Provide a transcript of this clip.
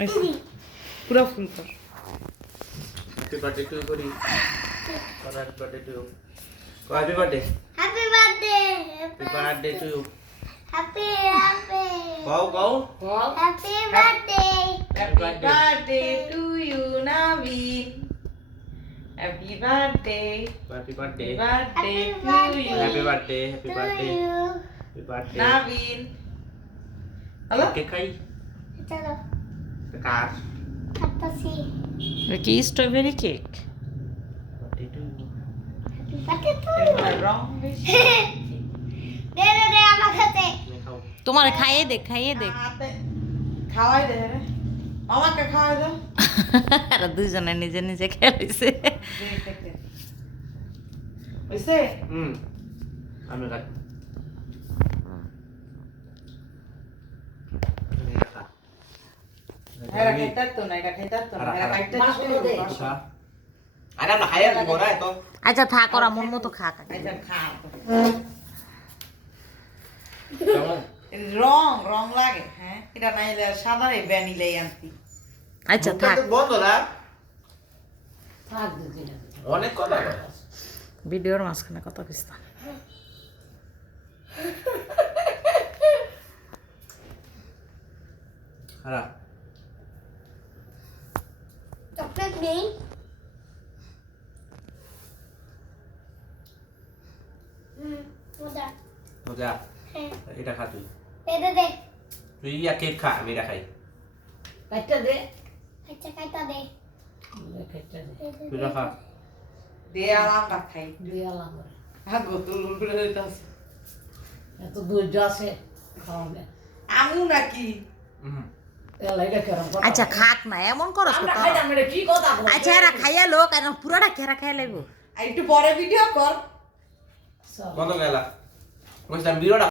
পুরা ফুল কর। হ্যাপি বার্থডে টু করি। Happy birthday to. Happy birthday. Happy birthday happy birthday to. Happy গাও গাও। Happy birthday happy birthday to you Nabin. Happy birthday. Happy birthday. Birthday to you happy birthday. Happy to birthday. You happy birthday. Nabin. Hello cake খাই। চলো কার। খাতাছি কি strawberry cake? Birthday to. Happy birthday to রং বেশি। দে দে দে আমার কাছে খাও। তোমার খাইয়ে দে, খাইয়ে দে। খাওয়াই দে রে আমাকে খাওয়াই দে আর দুইজনে নিজে নিজে খেয়েছে। হইছে আমি খাই। এরা খাইতার তো না এটা খাইতার তো না এরা কাইতে দে আরে না খাই আর বড় তো। আচ্ছা থাক, ওরা মন মতো খাক। আচ্ছা খা কেমন? রং রং লাগে হ্যাঁ এটা নাইলে সাদা রে ভ্যানিলাই আনতি আচ্ছা থাক, বন্ধ না। থাক দিদি অনেক কথা বলে। ভিডিওর মাঝখানে কথা কইছ না। হারা। চকলেট নেই মজা মজা। হ্যাঁ এটা খা তুই। দে দে দে তুই ইয়া কেক খা, আমি এটা খাই। কাইটা দে আচ্ছা কাইটা দে কাইটা দে তুই এটা খা। দে আলাম খাই দিয়ে আলাম হ্যাঁ গোতুল করে হইতাছে এত ধৈর্য আছে খাওয়াবে আমু নাকি এলা এটা কেরম কথা আচ্ছা খাক না, এমন করস আমরা তো। খাইতাম এটা কি কথা বল আচ্ছা এরা খাইয়া লোক, আর পুরাটা খেরা খাইয়া লাগবো। একটু পরে ভিডিও কর বন্ধ গেলা। বুঝলাম ভিডিওটা